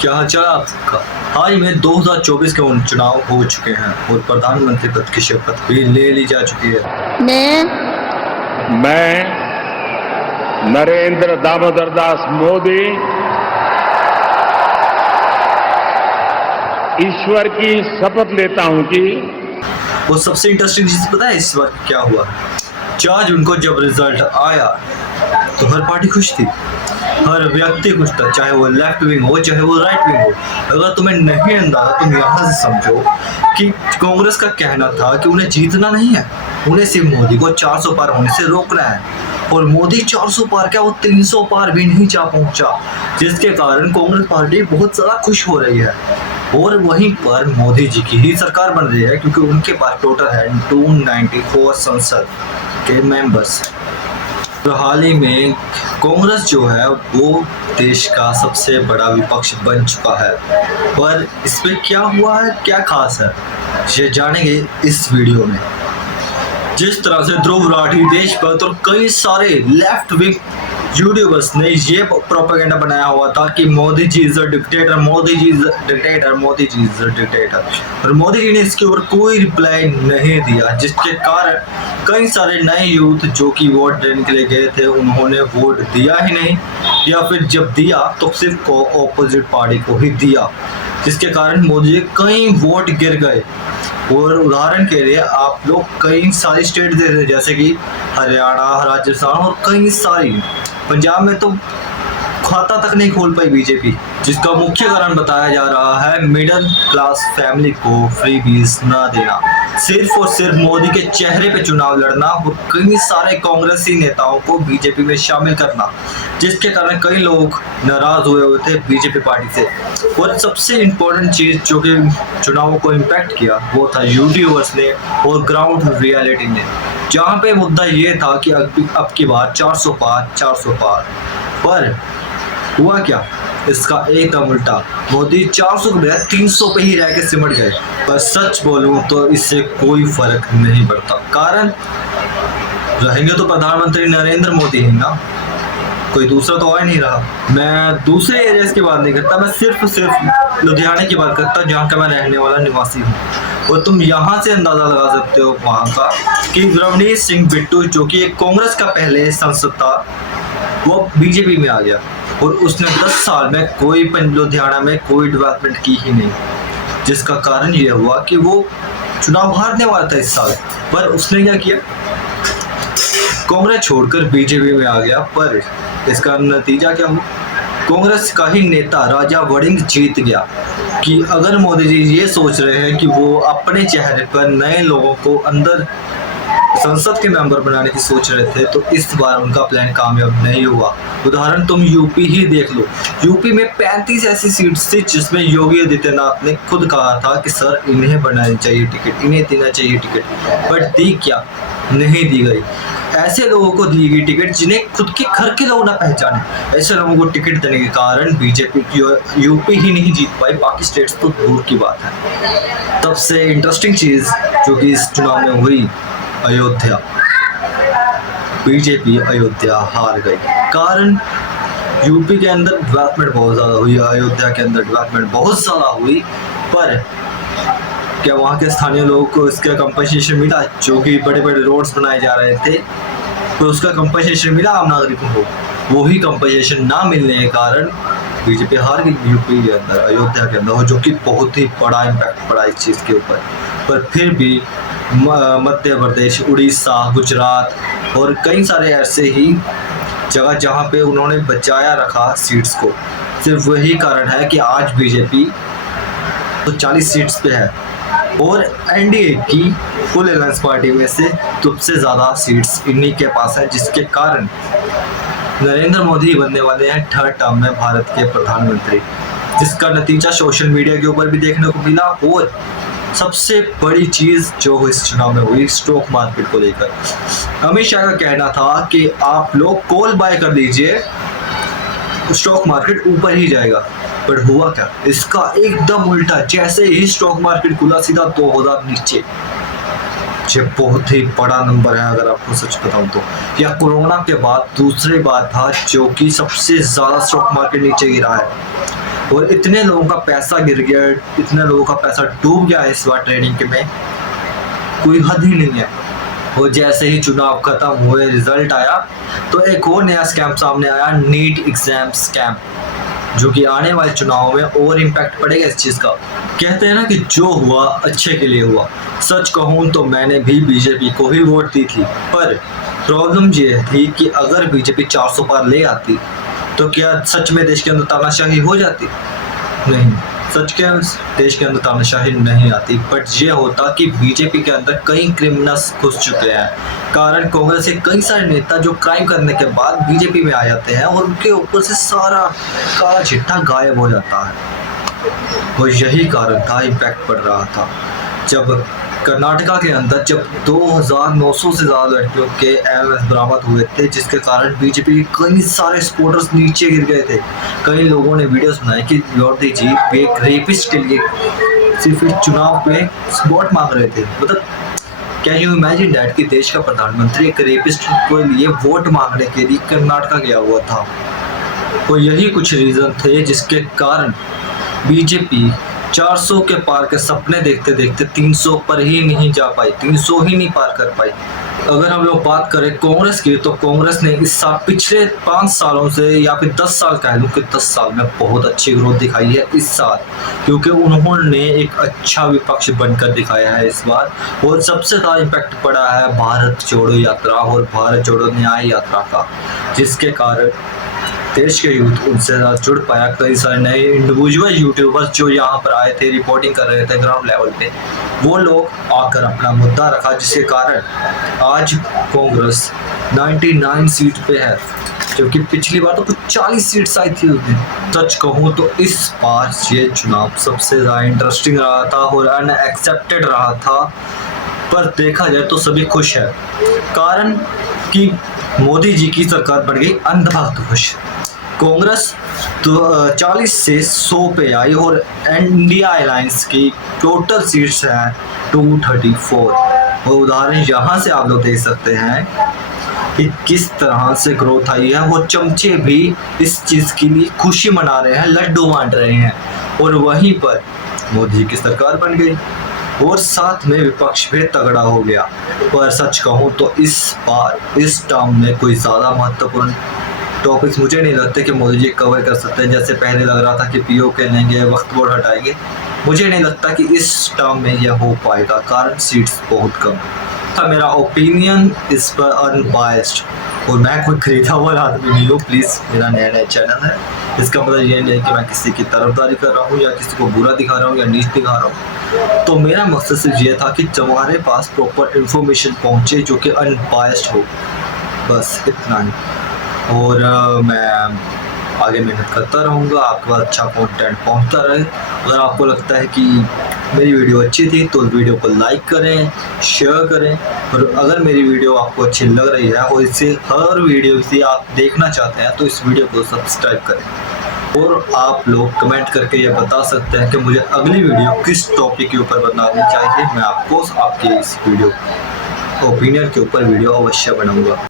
क्या हाल चाल आपका। हाल ही में 2024 के चुनाव हो चुके हैं और प्रधानमंत्री पद की शपथ भी ले ली जा चुकी है। मैं नरेंद्र दामोदर दास मोदी ईश्वर की शपथ लेता हूं कि वो सबसे इंटरेस्टिंग चीज पता है इस बार क्या हुआ। 4 जून को जब रिजल्ट आया तो हर पार्टी खुश थी, हर व्यक्ति खुश था, चाहे वो लेफ्ट विंग हो चाहे वो राइट विंग हो। अगर तुम्हें नहीं अंदाजा तुम यहाँ से समझो कि कांग्रेस का कहना था कि उन्हें जीतना नहीं है, उन्हें सिर्फ मोदी को 400 पार होने से रोकना है। और मोदी 400 पार क्या, वो 300 पार भी नहीं जा पहुंचा, जिसके कारण कांग्रेस पार्टी बहुत ज्यादा खुश हो रही है। और वहीं पर मोदी जी की ही सरकार बन रही है क्योंकि उनके पास टोटल है 294 संसद के मेंबर्स। तो हाल ही में कांग्रेस जो है वो देश का सबसे बड़ा विपक्ष बन चुका है। पर इसमें क्या हुआ है, क्या खास है, ये जानेंगे इस वीडियो में। जिस तरह से ध्रुव राठी, देशभक्त और कई सारे लेफ्ट विंग यूट्यूबर्स ने ये प्रोपेगेंडा बनाया हुआ था कि Modi ji is a dictator, Modi ji is a dictator, Modi ji is a dictator, और मोदी जी ने इसके ऊपर कोई रिप्लाई नहीं दिया, जिसके कारण कई सारे नए यूथ जो कि वोट देने के लिए गए थे उन्होंने वोट दिया ही नहीं, या फिर जब दिया तो सिर्फ ऑपोजिट पार्टी को ही दिया, जिसके कारण मोदी जी कई वोट गिर गए। और उदाहरण के लिए आप लोग कई सारी स्टेट दे रहे जैसे कि हरियाणा, राजस्थान और कई सारी, पंजाब में तो खाता तक नहीं खोल पाई बीजेपी, जिसका मुख्य कारण बताया जा रहा है मिडिल क्लास फैमिली को फ्रीबीज ना देना, सिर्फ और सिर्फ मोदी के चेहरे पे चुनाव लड़ना और कई सारे कांग्रेसी नेताओं को बीजेपी में शामिल करना, जिसके कारण कई लोग नाराज हुए थे बीजेपी पार्टी से। और सबसे इम्पोर्टेंट चीज जो कि चुनावों को इम्पैक्ट किया वो था यूट्यूबर्स ने और ग्राउंड रियलिटी ने, जहाँ पे मुद्दा ये था कि अब की बार 400 पार 400 पार। पर हुआ क्या, इसका एकदम उल्टा, मोदी 400 के बजाय 300 पे ही रह के सिमट गए। पर सच बोलूं तो इससे कोई फर्क नहीं पड़ता, कारण रहेंगे तो प्रधानमंत्री नरेंद्र मोदी ही ना, कोई दूसरा तो आ नहीं रहा। मैं दूसरे एरियाज की बात नहीं करता, मैं सिर्फ लुधियाना की बात करता जहाँ का मैं रहने वाला निवासी हूँ। और तुम यहाँ से अंदाजा लगा सकते हो वहाँ का कि रवनीत सिंह बिट्टू जो कि एक कांग्रेस का पहले सांसद था वो बीजेपी में आ गया, और उसने 10 साल में कोई लुधियाना में कोई डेवलपमेंट की ही नहीं, जिसका कारण ये हुआ कि वो चुनाव हारने वाला था इस साल। पर उसने क्या किया, कांग्रेस छोड़कर बीजेपी में आ गया। पर इसका नतीजा क्या हुआ, कांग्रेस का ही नेता राजा वड़िंग जीत गया। कि अगर मोदी जी ये सोच रहे हैं कि वो अपने चेहरे पर नए लोगों को अंदर संसद के मेंबर बनाने की सोच रहे थे, तो इस बार उनका प्लान कामयाब नहीं हुआ। उदाहरण तुम यूपी ही देख लो, यूपी में 35 ऐसी सीट्स थी जिसमें योगी आदित्यनाथ ने खुद कहा था कि सर इन्हें बनानी चाहिए टिकट, इन्हें देना चाहिए टिकट, बट दी क्या, नहीं दी गई। ऐसे लोगों को दी गई टिकट जिन्हें खुद के घर के लोग ना पहचाने, ऐसे लोगों को टिकट देने के कारण बीजेपी की यूपी ही नहीं जीत पाई, बाकी स्टेट्स तो दूर की बात है। तब से इंटरेस्टिंग चीज जो कि इस चुनाव में हुई, अयोध्या, बीजेपी अयोध्या हार गई। कारण यूपी के अंदर डेवलपमेंट बहुत ज्यादा हुई, अयोध्या के अंदर डेवलपमेंट बहुत ज्यादा हुई, पर क्या वहाँ के स्थानीय लोगों को इसका कंपनसेशन मिला, जो कि बड़े बड़े रोड्स बनाए जा रहे थे, तो उसका कंपनसेशन मिला आम नागरिकों को? वही कंपनसेशन ना मिलने के कारण बीजेपी हार गई यूपी के अंदर, अयोध्या के अंदर, जो कि बहुत ही बड़ा इम्पैक्ट पड़ा इस चीज़ के ऊपर। पर फिर भी मध्य प्रदेश, उड़ीसा, गुजरात और कई सारे ऐसे ही जगह जहाँ पे उन्होंने बचाया रखा सीट्स को, सिर्फ वही कारण है कि आज बीजेपी तो 40 सीट्स पे है और एनडीए की फुल अलायंस पार्टी में से सबसे ज़्यादा सीट्स इन्हीं के पास है, जिसके कारण नरेंद्र मोदी बनने वाले हैं 3rd टर्म में भारत के प्रधानमंत्री, जिसका नतीजा सोशल मीडिया के ऊपर भी देखने को मिला। और सबसे बड़ी चीज जो इस चुनाव में हुई, स्टॉक मार्केट को लेकर अमित शाह का कहना था कि आप लोग कॉल बाय कर लीजिए, स्टॉक मार्केट ऊपर ही जाएगा। पर हुआ क्या, इसका एकदम उल्टा, जैसे ही स्टॉक मार्केट खुला सीधा 2000 नीचे। ये बहुत ही बड़ा नंबर है अगर आपको सच बताऊं तो। या कोरोना के बाद दूसरी बात था जो कि सबसे ज्यादा स्टॉक मार्केट नीचे गिरा है। और इतने लोगों का पैसा गिर गया, इतने लोगों का पैसा डूब गया इस बार ट्रेडिंग के में, कोई हद ही नहीं है। और जैसे ही चुनाव खत्म हुए, रिजल्ट आया, तो एक और नया स्कैम सामने आया, नीट एग्जाम स्कैम, जो कि आने वाले चुनाव में और इम्पैक्ट पड़ेगा इस चीज़ का। कहते हैं ना कि जो हुआ अच्छे के लिए हुआ। सच कहूँ तो मैंने भी बीजेपी को ही वोट दी थी, पर प्रॉब्लम ये थी कि अगर बीजेपी 400 पार ले आती तो क्या सच में देश के अंदर तानाशाही हो जाती? नहीं, सच के देश के अंदर तानाशाही नहीं आती, बट ये होता कि बीजेपी के अंदर कई क्रिमिनल्स घुस चुके हैं। कारण कांग्रेस के कई सारे नेता जो क्राइम करने के बाद बीजेपी में आ जाते हैं और उनके ऊपर से सारा काला चिट्ठा गायब हो जाता है। और यही कारण था, इम्पैक्ट पड़ रहा था जब कर्नाटका के अंदर जब 2900 से ज़्यादा लड़कियों के एमएस बरामद हुए थे, जिसके कारण बीजेपी के कई सारे सपोर्टर्स नीचे गिर गए थे। कई लोगों ने वीडियोस बनाई कि मोदी जी एक रेपिस्ट के लिए सिर्फ इस चुनाव पे वोट मांग रहे थे। मतलब कैन यू इमेजिन डैट कि देश का प्रधानमंत्री एक रेपिस्ट के लिए वोट मांगने के लिए कर्नाटका गया हुआ था। तो यही कुछ रीज़न थे जिसके कारण बीजेपी 400 के पार के सपने देखते देखते 300 पर ही नहीं जा पाई, 300 ही नहीं पार कर पाई। अगर हम लोग बात करें कांग्रेस की, तो कांग्रेस ने इस साल पिछले 5 सालों से या फिर 10 साल कह लूँ कि 10 साल में बहुत अच्छी ग्रोथ दिखाई है इस साल, क्योंकि उन्होंने एक अच्छा विपक्ष बनकर दिखाया है इस बार। और सबसे ज़्यादा इम्पैक्ट पड़ा है भारत जोड़ो यात्रा और भारत जोड़ो न्याय यात्रा का, जिसके कारण देश के यूथ उनसे जुड़ पाया। कई सारे नए इंडिविजुअल यूट्यूबर्स जो यहाँ पर आए थे, रिपोर्टिंग कर रहे थे ग्राउंड लेवल पे, वो लोग आकर अपना मुद्दा रखा, जिसके कारण आज कांग्रेस 99 सीट पे है, जबकि पिछली बार तो कुछ 40 सीट्स आई थी उस दिन। सच कहूँ तो इस बार ये चुनाव सबसे ज़्यादा इंटरेस्टिंग रहा था और अनएक्सेप्टेड रहा था, पर देखा जाए तो सभी खुश है, कारण कि मोदी जी की सरकार बन गई अंधभक्त खुश। कांग्रेस तो 40 से 100 पे आई और इंडिया अलायंस की टोटल सीट्स हैं 234। और उदाहरण यहाँ से आप लोग देख सकते हैं कि किस तरह से ग्रोथ आई है। वो चमचे भी इस चीज़ के लिए खुशी मना रहे हैं, लड्डू बांट रहे हैं, और वहीं पर मोदी की सरकार बन गई और साथ में विपक्ष भी तगड़ा हो गया। पर सच कहूँ तो इस बार इस टर्म में कोई ज़्यादा महत्वपूर्ण टॉपिक्स मुझे नहीं लगते कि मोदी जी कवर कर सकते हैं। जैसे पहले लग रहा था कि पीओके लेंगे, वक्त बोर्ड हटाएंगे, मुझे नहीं लगता कि इस टर्म में यह हो पाएगा, कारण सीट्स बहुत कम था। मेरा ओपिनियन इस पर अनबायस्ड, और मैं कोई खरीदा हुआ आदमी नहीं हूँ। प्लीज़, मेरा नया चैनल है, इसका मतलब ये नहीं है कि मैं किसी की तरफदारी कर रहा हूँ या किसी को बुरा दिखा रहा हूँ या नीच दिखा रहा हूँ। तो मेरा मकसद सिर्फ ये था कि तुम्हारे पास प्रॉपर इन्फॉर्मेशन पहुँचे जो कि अनबायस्ड हो, बस इतना ही। और मैं आगे मेहनत करता रहूँगा, आपके पास अच्छा कंटेंट पहुँचता रहे। अगर आपको लगता है कि मेरी वीडियो अच्छी थी तो वीडियो को लाइक करें, शेयर करें, और अगर मेरी वीडियो आपको अच्छी लग रही है और इससे हर वीडियो से आप देखना चाहते हैं तो इस वीडियो को सब्सक्राइब करें। और आप लोग कमेंट करके ये बता सकते हैं कि मुझे अगली वीडियो किस टॉपिक के ऊपर बनानी चाहिए। मैं आपको आपके इस वीडियो ओपिनियन के ऊपर वीडियो अवश्य बनाऊँगा।